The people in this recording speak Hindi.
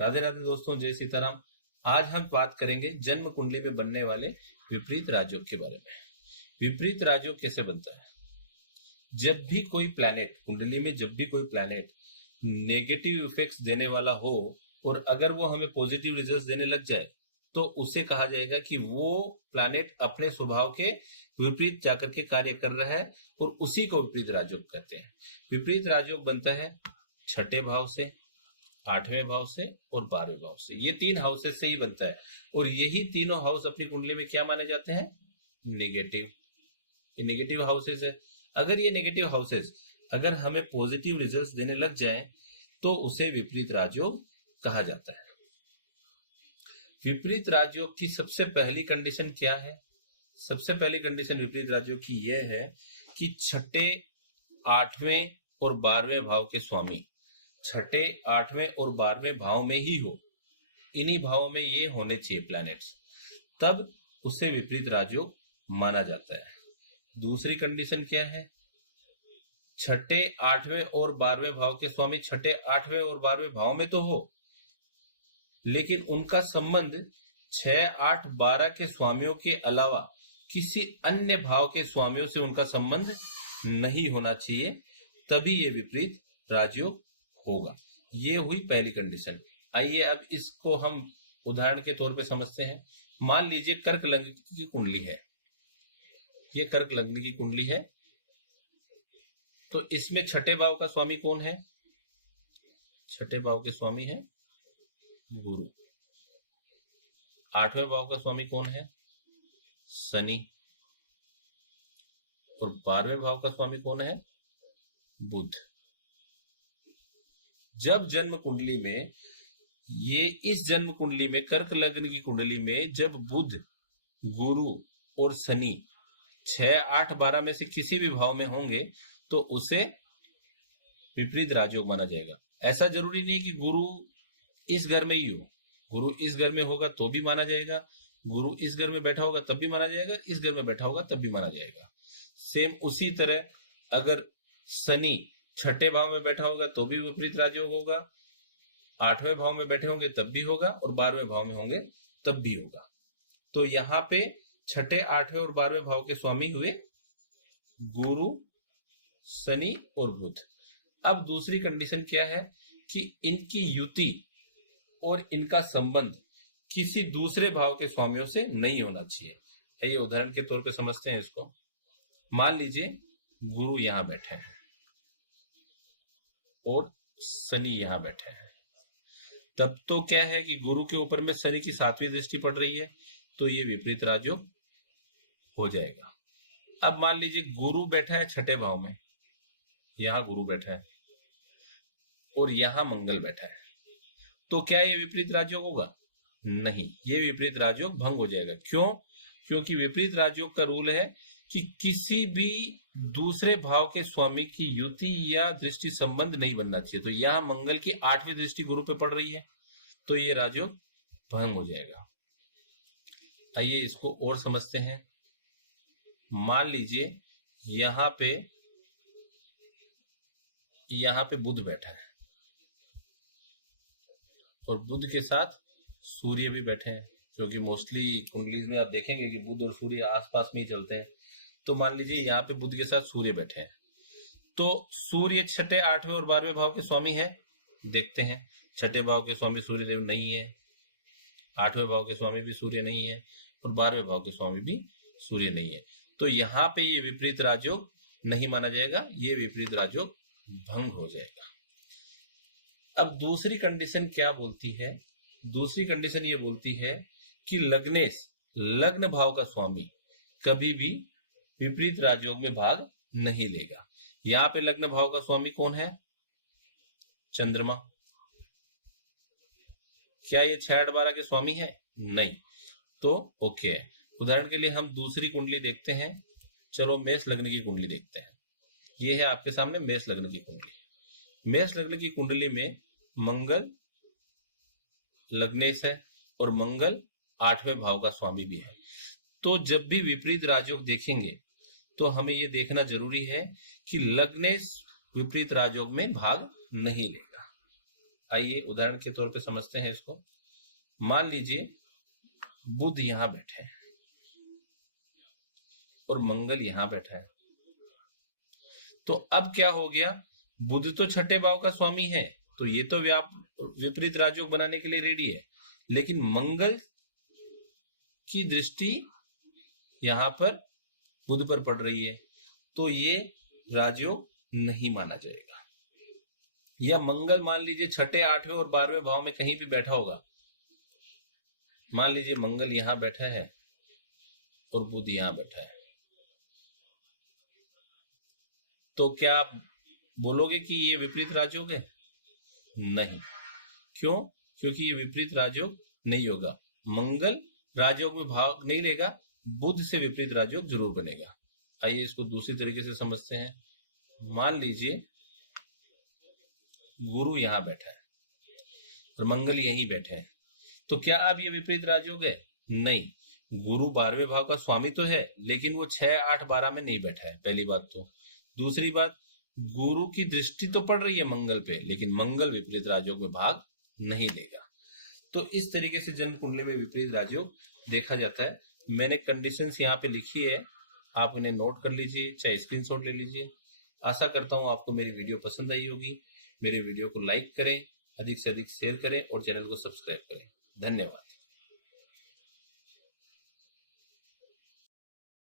राधे राधे दोस्तों, जय सीताराम। आज हम बात करेंगे जन्म कुंडली में बनने वाले विपरीत राजयोग के बारे में। विपरीत राजयोग कैसे बनता है? जब भी कोई प्लैनेट कुंडली में, जब भी कोई प्लैनेट नेगेटिव इफेक्ट्स देने वाला हो और अगर वो हमें पॉजिटिव रिजल्ट्स देने लग जाए तो उसे कहा जाएगा कि वो प्लैनेट अपने स्वभाव के विपरीत जाकर के कार्य कर रहा है और उसी को विपरीत राजयोग कहते हैं। विपरीत राजयोग बनता है छठे भाव से, आठवें भाव से और 12वें भाव से। ये 3 हाउसेस से ही बनता है और यही तीनों हाउस अपनी कुंडली में क्या माने जाते हैं? नेगेटिव। ये नेगेटिव हाउसेस है। अगर ये नेगेटिव हाउसेस अगर हमें पॉजिटिव रिजल्ट्स देने लग जाए तो उसे विपरीत राजयोग कहा जाता है। विपरीत राजयोग की सबसे पहली कंडीशन क्या है? सबसे पहली कंडीशन विपरीत राजयोग की यह है कि छठे, आठवें और 12वें भाव के स्वामी छठे, आठवें और 12वें भाव में ही हो। इन्हीं भावों में ये होने चाहिए प्लैनेट्स, तब उसे विपरीत राजयोग माना जाता है। दूसरी कंडीशन क्या है? छठे, आठवें और 12वें भाव के स्वामी छठे, आठवें और 12वें भाव में तो हो, लेकिन उनका संबंध 6, 8, 12 के स्वामियों के अलावा किसी अन्य भाव के स्वामियों से उनका संबंध नहीं होना चाहिए, तभी ये विपरीत राजयोग होगा। ये हुई पहली कंडीशन। आइए अब इसको हम उदाहरण के तौर पे समझते हैं। मान लीजिए कर्क लग्न की कुंडली है। ये कर्क लग्न की कुंडली है, तो इसमें छठे भाव का स्वामी कौन है? छठे भाव के स्वामी है गुरु। आठवें भाव का स्वामी कौन है? शनि। और 12वें भाव का स्वामी कौन है? बुध। जब जन्म कुंडली में इस जन्म कुंडली में कर्क लग्न की कुंडली में जब बुध, गुरु और शनि 6, 8, 12 में से किसी भी भाव में होंगे तो उसे विपरीत राजयोग माना जाएगा। ऐसा जरूरी नहीं कि गुरु इस घर में ही हो। गुरु इस घर में होगा तो भी माना जाएगा, गुरु इस घर में बैठा होगा तब भी माना जाएगा, इस घर में बैठा होगा तब भी माना जाएगा। सेम उसी तरह अगर शनि छठे भाव में बैठा होगा तो भी विपरीत राजयोग होगा, 8वें भाव में बैठे होंगे तब भी होगा और 12वें भाव में होंगे तब भी होगा। तो यहाँ पे छठे, 8वें और 12वें भाव के स्वामी हुए गुरु, शनि और बुध। अब दूसरी कंडीशन क्या है कि इनकी युति और इनका संबंध किसी दूसरे भाव के स्वामियों से नहीं होना चाहिए। ये उदाहरण के तौर पे समझते हैं इसको। मान लीजिए गुरु यहां बैठे हैं और शनि यहां बैठे हैं, तब तो क्या है कि गुरु के ऊपर में शनि की 7वीं दृष्टि पड़ रही है, तो ये विपरीत राजयोग हो जाएगा। अब मान लीजिए गुरु बैठा है छठे भाव में, यहां गुरु बैठा है और यहां मंगल बैठा है, तो क्या ये विपरीत राजयोग होगा? नहीं, ये विपरीत राजयोग भंग हो जाएगा। क्यों? क्योंकि विपरीत राजयोग का रूल है कि किसी भी दूसरे भाव के स्वामी की युति या दृष्टि संबंध नहीं बनना चाहिए। तो यहां मंगल की 8वीं दृष्टि गुरु पे पड़ रही है, तो ये राजयोग भंग हो जाएगा। आइए इसको और समझते हैं। मान लीजिए यहां पे बुध बैठा है और बुध के साथ सूर्य भी बैठे हैं, क्योंकि मोस्टली कुंडलीज में आप देखेंगे कि बुध और सूर्य आसपास में ही चलते हैं। तो मान लीजिए यहाँ पे बुध के साथ सूर्य बैठे हैं, तो सूर्य छठे, 8वें और 12वें भाव के स्वामी है। देखते हैं, छठे भाव के स्वामी सूर्यदेव नहीं है, 8वें भाव के स्वामी भी सूर्य नहीं है और 12वें भाव के स्वामी भी सूर्य नहीं है। तो यहाँ पे ये विपरीत राजयोग नहीं माना जाएगा, ये विपरीत राजयोग भंग हो जाएगा। अब दूसरी कंडीशन क्या बोलती है? दूसरी कंडीशन ये बोलती है कि लग्नेश, लग्न भाव का स्वामी कभी भी विपरीत राजयोग में भाग नहीं लेगा। यहां पे लग्न भाव का स्वामी कौन है? चंद्रमा। क्या ये 6, 8, 12 के स्वामी है? नहीं। तो ओके है। उदाहरण के लिए हम दूसरी कुंडली देखते हैं। चलो मेष लग्न की कुंडली देखते हैं। ये है आपके सामने मेष लग्न की कुंडली। मेष लग्न की कुंडली में मंगल लग्नेश है और मंगल 8वें भाव का स्वामी भी है। तो जब भी विपरीत राजयोग देखेंगे तो हमें यह देखना जरूरी है कि लग्नेश विपरीत राजयोग में भाग नहीं लेगा। आइए उदाहरण के तौर पे समझते हैं इसको। मान लीजिए बुध यहां बैठे हैं और मंगल यहां बैठा है, तो अब क्या हो गया, बुध तो छठे भाव का स्वामी है, तो ये तो विपरीत राजयोग बनाने के लिए रेडी है, लेकिन मंगल की दृष्टि यहां पर बुध पर पड़ रही है, तो ये राजयोग नहीं माना जाएगा। या मंगल मान लीजिए छठे, 8वें और 12वें भाव में कहीं भी बैठा होगा, मान लीजिए मंगल यहां बैठा है और बुध यहां बैठा है, तो क्या आप बोलोगे कि ये विपरीत राजयोग है? नहीं। क्यों? क्योंकि ये विपरीत राजयोग नहीं होगा। मंगल राजयोग में भाग नहीं लेगा, बुध से विपरीत राजयोग जरूर बनेगा। आइए इसको दूसरी तरीके से समझते हैं। मान लीजिए गुरु यहां बैठा है और मंगल यहीं बैठे हैं, तो क्या अब ये विपरीत राजयोग है? नहीं। गुरु 12वें भाव का स्वामी तो है, लेकिन वो 6, 8, 12 में नहीं बैठा है, पहली बात तो। दूसरी बात, गुरु की दृष्टि तो पड़ रही है मंगल पे, लेकिन मंगल विपरीत राजयोग में भाग नहीं लेगा। तो इस तरीके से जन्म कुंडली में विपरीत राजयोग देखा जाता है। मैंने कंडीशंस यहाँ पे लिखी है, आप इन्हें नोट कर लीजिए, चाहे स्क्रीनशॉट ले लीजिए। आशा करता हूँ आपको मेरी वीडियो पसंद आई होगी। मेरे वीडियो को लाइक करें, अधिक से अधिक शेयर करें और चैनल को सब्सक्राइब करें। धन्यवाद।